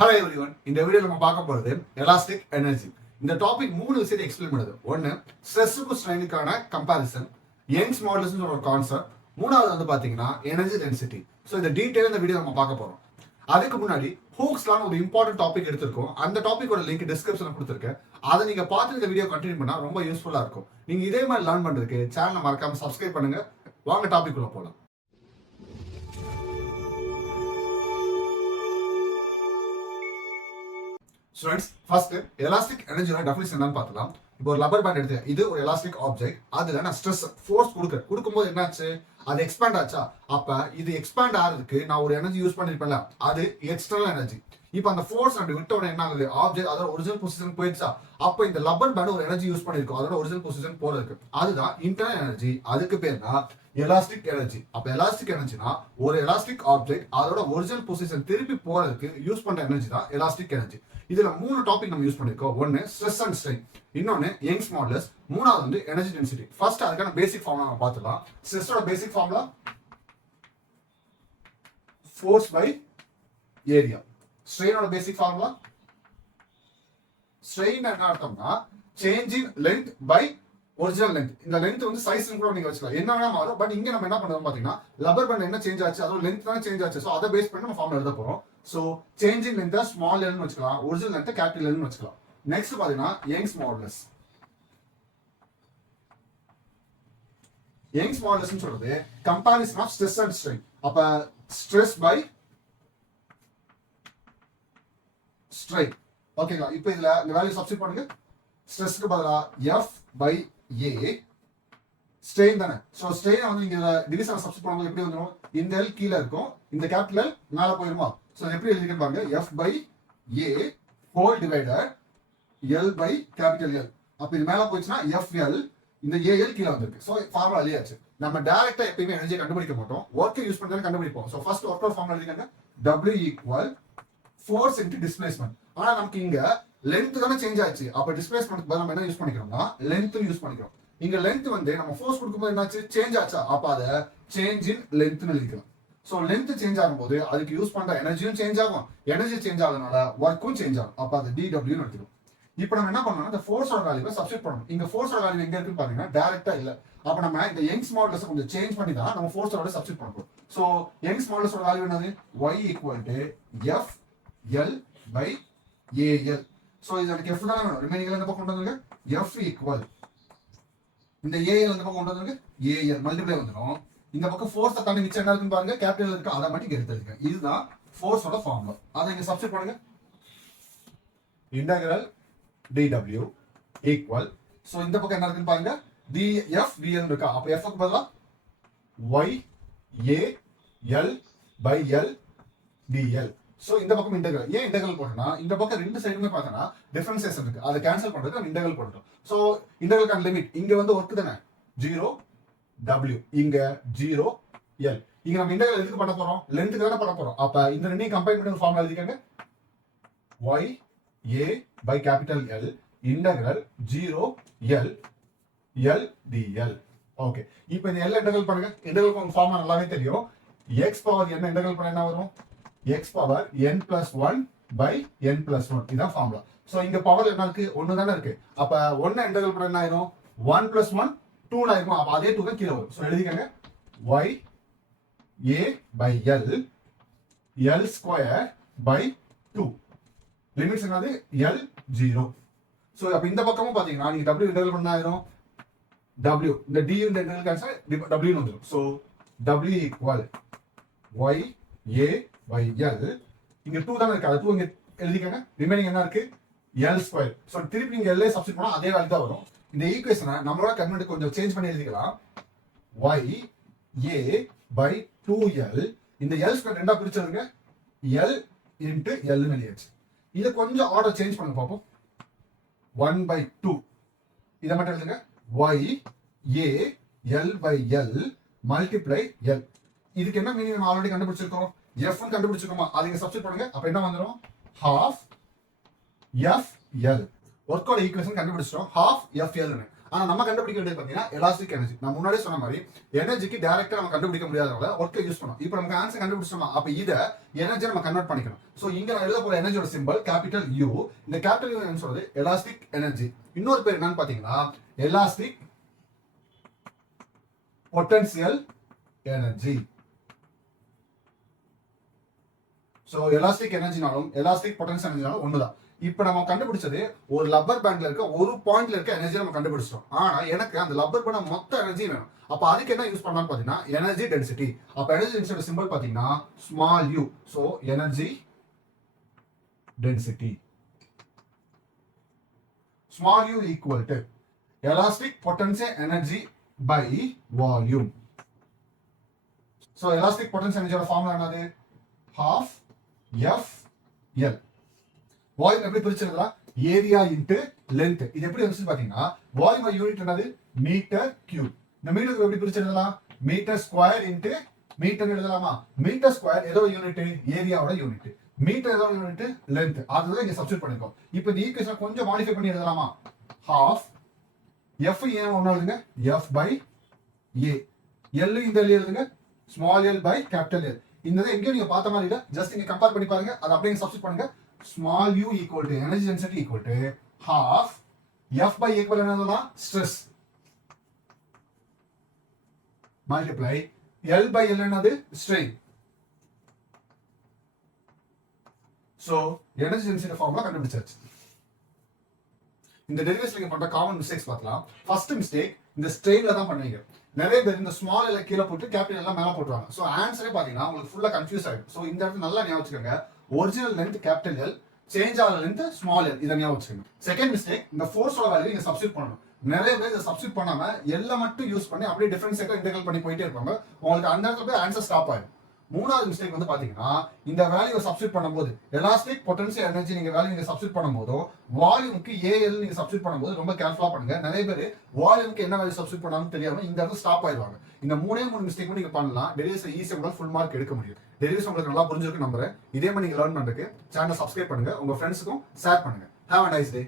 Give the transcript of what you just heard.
Hello everyone, இந்த video நம்ம பார்க்க போறது எலாஸ்டிக் எனர்ஜி. இந்த டாபிக் 3 விஷயத்தை எக்ஸ்பிளைன் பண்ணுது. ஒன்னு, ஸ்ட்ரெஸ்ஸுக்கும் ஸ்ட்ரெயினுக்கான கம்பாரிசன், யங்ஸ் மாடல்ஸ் ஒரு கான்செப்ட். மூணாவது வந்து பாத்தீங்கன்னா எனர்ஜி டென்சிட்டி. ஸோ இந்த டீடைல் இந்த வீடியோ நம்ம பார்க்க போறோம். அதுக்கு முன்னாடி ஹூக்ஸ்லாம் ஒரு இம்பார்ட்டன்ட் டாபிக் எடுத்திருக்கோம். அந்த டாபிக்கோட லிங்க் டிஸ்கிரிப்ஷன்ல கொடுத்துருக்கேன். அதை நீங்க பார்த்து இந்த வீடியோ கண்டினியூ பண்ணா ரொம்ப யூஸ்ஃபுல்லா இருக்கும். நீங்க இதே மாதிரி லேர்ன் பண்றதுக்கு சேனலை மறக்காம சப்ஸ்கிரைப் பண்ணுங்க. வாங்க டாபிக் உள்ள போலாம். ஸ்டூடெண்ட்ஸ், ஃபர்ஸ்ட் எலாஸ்டிக் எனர்ஜியோட டெஃபினிஷன் என்னன்னு பார்க்கலாம். இப்போ ஒரு ரப்பர் பேண்ட் எடுத்து, இது ஒரு எலாஸ்டிக் ஆப்ஜெக்ட். அதுல நான் ஸ்ட்ரெஸ் ஃபோர்ஸ் கொடுக்கும்போது என்னாச்சு, அது எக்ஸ்பேண்ட் ஆச்சா. அப்ப இது எக்ஸ்பேண்ட் ஆகிறதுக்கு நான் ஒரு எனர்ஜி யூஸ் பண்ணிருப்பேன்ல, அது எக்ஸ்டர்னல் எனர்ஜி. இப்போ அந்த ஃபோர்ஸ் அப்படி விட்ட உடனே என்ன ஆகுது, ஆப்ஜெக்ட் அதோட ஒரிஜினல் பொசிஷன் போயிடுச்சா. அப்போ இந்த ரப்பர் பேண்ட் ஒரு எனர்ஜி யூஸ் பண்ணிருக்கும் அதோட ஒரிஜினல் பொசிஷன் போறதுக்கு. அதுதான் இன்டர்னல் எனர்ஜி. அதுக்கு பேர் தான் எலாஸ்டிக் எனர்ஜி. அப்ப எலாஸ்டிக் எனர்ஜினா ஒரு எலாஸ்டிக் ஆப்ஜெக்ட் அதோட ஒரிஜினல் பொசிஷன் திருப்பி போறதுக்கு யூஸ் பண்ற எனர்ஜி தான் எலாஸ்டிக் எனர்ஜி. இதுல 3 டாபிக் நம்ம யூஸ் பண்ணிருக்கோம். ஒன்னு ஸ்ட்ரெஸ் அண்ட் ஸ்ட்ரெயின், இன்னொன்னு யங்ஸ் மாடுலஸ், மூணாவது வந்து எனர்ஜி டென்சிட்டி. ஃபர்ஸ்ட் அதுக்கான பேசிக் ஃபார்முலா நம்ம பார்த்துலாம். ஸ்ட்ரெஸ்ஸோட basic formula force by area. ஸ்ட்ரெயினோட பேசிக் ஃபார்முலா, ஸ்ட்ரெயின் என்ன அர்த்தம்னா change in length by original length. இந்த லென்த் வந்து சைஸ் கூட நீங்க வச்சுக்கலாம், என்ன வேணா மாறும். பட் இங்க நம்ம என்ன பண்றோம் பாத்தீங்கன்னா, ரப்பர் பேண்ட் என்ன சேஞ்ச் ஆச்சு, அதோட லென்த் தான் சேஞ்ச் ஆச்சு. ஸோ அதை பேஸ் பண்ணி நம்ம ஃபார்முலா எழுத போறோம். So change in length small எல்னு வச்சுக்கலாம், ஒரிஜினல் லென்த் கேபிட்டல் எல்னு வச்சுக்கலாம். நெக்ஸ்ட் பாத்தீங்கன்னா யங்ஸ் மாடுலஸ். யங்ஸ் மாடுலஸ் சொல்றது comparison of stress and strain. அப்ப ஸ்ட்ரெஸ் பை ஸ்ட்ரெயின். ஓகேங்களா? இப்போ இதுல இந்த வேல்யூ சப்ஸ்டிட் பண்ணுங்க. ஸ்ட்ரெஸ்க்கு பதிலா எஃப் பை ஏ, ஸ்ட்ரெயின் தானே. ஸோ ஸ்ட்ரெயின் வந்து இங்க டிவிஷன் சப்ஸ்டிட் பண்ணும்போது எப்படி வந்துடும், இந்த எல் கீழே இருக்கும், இந்த கேபிட்டல் மேல போயிருமா. ஸோ எப்படி எழுதிருக்கேன்னு பாருங்க, F by A whole divided L by capital L. அப்ப இது மேல போயிடுச்சுன்னா எஃப் எல், இந்த ஏஎல் கீழே வந்திருக்கு. ஸோ ஃபார்முலா எழுதியாச்சு. நம்ம டைரக்டா எப்பயுமே எனர்ஜியை கண்டுபிடிக்க மாட்டோம், ஒர்க்கை யூஸ் பண்ணி கண்டுபிடிப்போம். ஸோ ஃபர்ஸ்ட் ஒர்க் ஃபார்முலா எழுதிக்கங்க, W equal force into displacement. ஆனா நமக்கு இங்க லென்த் தானே சேஞ்ச் ஆச்சு. அப்ப டிஸ்பிளேஸ்மெண்ட் நம்ம என்ன யூஸ் பண்ணிக்கிறோம்னா லென்த் யூஸ் பண்ணிக்கிறோம். இங்க லென்த் வந்து நம்ம ஃபோர்ஸ் கொடுக்கும்போது என்னாச்சு, சேஞ்ச் ஆச்சா. அப்ப அதை சேஞ்ச் இன் லென்த்னு எழுதிக்கலாம். ஸோ லென்த் சேஞ்ச் ஆகும்போது அதுக்கு யூஸ் பண்ற எனர்ஜியும் சேஞ்ச் ஆகும். எனர்ஜி சேஞ்ச் ஆகுறதுனால ஒர்க்கும் சேஞ்ச் ஆகும். அப்ப அது DW எடுத்துக்கும். இப்போ நம்ம என்ன பண்ணணும், இந்த ஃபோர்ஸோட வேல்யூவை சப்ஸ்டிட் பண்ணணும். இங்க ஃபோர்ஸோட வேல்யூ எங்க இருக்குன்னு பாத்தீங்கன்னா டைரக்டா இல்ல. அப்ப நம்ம இந்த யங்ஸ் மாடுலஸ் கொஞ்சம் சேஞ்ச் பண்ணி தான் நம்ம ஃபோர்ஸோட சப்ஸ்டிட் பண்ணணும். ஸோ யங்ஸ் மாடுலஸோட வேல்யூ என்னது, y equal to F L by A L. So இது எனக்கு எஃப் தான் வேணும். ரிமைனிங் எந்த பக்கம் கொண்டு வந்துருங்க, எஃப் ஈக்குவல் இந்த ஏஎல் இந்த பக்கம் கொண்டு வந்துருங்க, ஏஎல் மல்டிப்ளை வந்துடும். இந்த பக்கம் ஃபோர்ஸ் தாண்டி மிச்சம் என்ன இருக்குன்னு பாருங்க, கேபிட்டல் இருக்கு, அதை மட்டும் எடுத்து எடுத்துருக்கேன். இதுதான் ஃபோர்ஸோட ஃபார்முலா. அதை இங்க சப்ஸ்டிட் பண்ணுங்க. இன்டகிரல் dw ஈக்குவல், ஸோ இந்த பக்கம் என்ன இருக்குன்னு பாருங்க, df dl இருக்கா. அப்ப f க்கு பதிலா y a l by l dl. So இந்த பக்கம் இன்டெகிரல். ஏன் இன்டெகிரல் போட்டோம்னா இந்த பக்கம் ரெண்டு சைடுமே பார்த்தோம்னா டிஃபரன்சியேஷன் இருக்கு, அதை கேன்சல் பண்றதுக்கு நம்ம இன்டெகிரல் போட்டோம். ஸோ இன்டெகிரலுக்கான லிமிட் இங்க வந்து ஒர்க் தானே 0 w, இங்க 0 l. இங்க நம்ம இன்டெகிரல் எதுக்கு பண்ண போறோம், லென்த்துக்கு தானே பண்ண போறோம். அப்ப இந்த ரெண்டையும் கம்பைன் பண்ணி ஒரு formula எழுதிக்கங்க, y a by capital L integral 0 L L dl. Okay, இப்போ இந்த L இன்டெகிரல் பண்ணுங்க. இன்டெகிரல் ஃபார்முலா நல்லாவே தெரியும். x பவர் n இன்டெகிரல் பண்ணா என்ன வரும், x power n plus 1 by n plus 1. இதான் ஃபார்முலா. சோ இங்க பவர் என்ன இருக்கு, 1 தானே இருக்கு. அப்ப 1 இன்டெகிரல் பண்ணா என்ன ஆயிரும், 1 plus 1 2 ஆயிரும். அப்ப அதே 2 தான் கீழ வரும். சோ எழுதிக்கங்க, y a by L L square by 2. Limits என்னது, L 0. சோ அப்ப இந்த பக்கமும் பாத்தீங்கன்னா நீங்க W இன்டெகிரல் பண்ணா ஆயிரும், W இந்த D இந்த இன்டெகிரல் கேன்சல் W ன்னு வந்துரும். So W equal y a by L, இங்க 2 தான இருக்கு, அது 2 இங்க எழுதிக்கங்க. ரிமைனிங் என்ன இருக்கு, L ஸ்கொயர். சோ திருப்பி நீங்க L சப்ஸ்டிட் பண்ணா அதே வேல்யூ தான் வரும். இந்த ஈக்குவேஷனை நம்மளோட கன்வெர்ட் கொஞ்சம் சேஞ்ச் பண்ணி எழுதிக்கலாம், y a by 2L. இந்த L ஸ்கொயர் ரெண்டா பிரிச்சிருங்க, L into L ன்னு எழுதியாச்சு. இத கொஞ்சம் ஆர்டர் சேஞ்ச் பண்ணி பார்ப்போம், 1 by 2 இத மட்டும் எழுதுங்க, y a l by l multiply l. இதுக்கு என்ன மீனிங் நம்ம ஆல்ரெடி கண்டுபிடிச்சிருக்கோம், f ன்னு கண்டுபிடிச்சிருக்கோமா. அதை இங்க சப்ஸ்டிட் பண்ணுங்க. அப்ப என்ன வந்துரும், half f l. ஒர்க்கோட ஈக்குவேஷன் கண்டுபிடிச்சிட்டோம், half f l ன்னு. ஆனா நம்ம கண்டுபிடிக்க வேண்டியது பாத்தீங்கன்னா எலாஸ்டிக் எனர்ஜி. நான் முன்னாடியே சொன்ன மாதிரி எனர்ஜிக்கு டைரக்டா நம்ம கண்டுபிடிக்க முடியாதனால ஒர்க்கை யூஸ் பண்ணோம். இப்போ நமக்கு ஆன்சர் கண்டுபிடிச்சோமா, அப்ப இத எனர்ஜி நம்ம கன்வெர்ட் பண்ணிக்கணும். சோ இங்க நான் எழுத போற எனர்ஜியோட சிம்பல் கேபிட்டல் U. இந்த கேபிட்டல் U என்ன சொல்றது, எலாஸ்டிக் எனர்ஜி. இன்னொரு பேர் என்னன்னு பாத்தீங்கன்னா elastic potential energy. So elastic எனர்ஜினாலும் எலாஸ்டிக் பொட்டன்ஷியல் எனர்ஜினாலும் ஒண்ணுதான். இப்போ நம்ம கண்டுபிடிச்சது ஒரு லப்பர் பேண்ட்ல இருக்க ஒரு பாயிண்ட்ல இருக்க எனர்ஜி நம்ம கண்டுபிடிச்சிட்டோம். ஆனா எனக்கு அந்த லப்பர் பேண்ட் மொத்த எனர்ஜி வேணும். அப்ப அதுக்கு என்ன யூஸ் பண்ணலாம்னு பாத்தீங்கன்னா எனர்ஜி டென்சிட்டி. அப்ப எனர்ஜி டென்சிட்டி சிம்பிள் பாத்தீங்கன்னா small u. So energy density small u equal to elastic potential energy by volume. So elastic potential energy ஓட ஃபார்முலா என்னது, half f l. வால்யூம் எப்படி பிரிச்சிருக்கலாம், ஏரியா இன்டு லென்த். இது எப்படி வந்துச்சு பாத்தீங்கன்னா வால்யூம் யூனிட் என்னது, மீட்டர் கியூப். இந்த மீட்டருக்கு எப்படி பிரிச்சிருக்கலாம், மீட்டர் ஸ்கொயர் இன்டு மீட்டர் எழுதலாமா. மீட்டர் ஸ்கொயர் ஏதோ யூனிட், ஏரியாவோட யூனிட். மீட்டர் ஏதோ யூனிட், லென்த். அதுதான் இங்க சப்ஸ்டிட்யூட் பண்ணிருக்கோம். இப்போ இந்த ஈக்குவேஷன் கொஞ்சம் மாடிஃபை பண்ணி எழுதலாமா. half f ஏன் ஒண்ணு எழுதுங்க, f by a. l இந்த l எழுதுங்க, small l by capital L. இந்த எங்க நீங்க பார்த்த மாதிரி இல்ல, ஜஸ்ட் இங்க கம்பேர் பண்ணி பாருங்க. அது அப்படியே சப்ஸ்டிட்யூட் பண்ணுங்க. small u equal to energy density equal to half f by a equal என்னதுனா stress multiply l by l என்னது strain. so energy density formula கண்டுபிடிச்சாச்சு. இந்த டெரிவேஷன்ல நீங்க பண்ற காமன் மிஸ்டேக்ஸ் பார்க்கலாம். ஃபர்ஸ்ட் மிஸ்டேக் இந்த ஸ்ட்ரெயின்ல தான் பண்ணுவீங்க. நிறைய பேர் இந்த ஸ்மால் எல்லாம் கீழே போட்டு கேபிட்டல் எல்லாம் மேல போட்டுருவாங்க. சோ ஆன்சரே பாத்தீங்கன்னா உங்களுக்கு ஃபுல்லா கன்ஃபியூஸ் ஆயிடும். சோ இந்த இடத்துல நல்லா ஞாபகம் வச்சுக்கோங்க, original length capital L, change ஆகிற லென்த் ஸ்மால் எல். இதை ஞாபகம் வச்சுக்கோங்க. செகண்ட் மிஸ்டேக், இந்த ஃபோர்ஸோட வேல்யூ நீங்க சப்ஸ்டிட்யூட் பண்ணணும். நிறைய பேர் இதை சப்ஸ்டிட்யூட் பண்ணாம எல்லாம் மட்டும் யூஸ் பண்ணி அப்படியே டிஃபரன்ஷியேட்டா இன்டெகிரல் பண்ணி போயிட்டே இருப்பாங்க. உங்களுக்கு அந்த இடத்துல போய் ஆன்சர் ஸ்டாப் ஆயிடும். மூணாவது மிஸ்டேக் வந்து பாத்தீங்கன்னா இந்த வேல்யூ சப்ஸ்டிட்யூட் பண்ணும்போது எலாஸ்டிக் பொட்டன்ஷியல் எனர்ஜி நீங்க வேல்யூ நீங்க சப்ஸ்டிட்யூட் பண்ணும்போது வால்யூமுக்கு ஏஎல் நீங்க சப்ஸ்டிட்யூட் பண்ணும்போது ரொம்ப கேர்ஃபுல்லா பண்ணுங்க. நிறைய பேர் வால்யூமுக்கு என்ன வேல்யூ சப்ஸ்டிட்யூட் பண்ணாலும் தெரியாம இந்த இடத்துல ஸ்டாப் ஆயிடுவாங்க. இந்த மூணு மிஸ்டேக் நீங்க பண்ணலாம். டெரிவேஷன் ஈஸியா கூட ஃபுல் மார்க் எடுக்க முடியும். டெரிவேஷன் உங்களுக்கு நல்லா புரிஞ்சிருக்கு நம்புறேன். இதே மாதிரி நீங்க லேர்ன் பண்றதுக்கு சேனலை சப்ஸ்கிரைப் பண்ணுங்க, உங்க ஃப்ரெண்ட்ஸுக்கும் ஷேர் பண்ணுங்க. Have a nice day.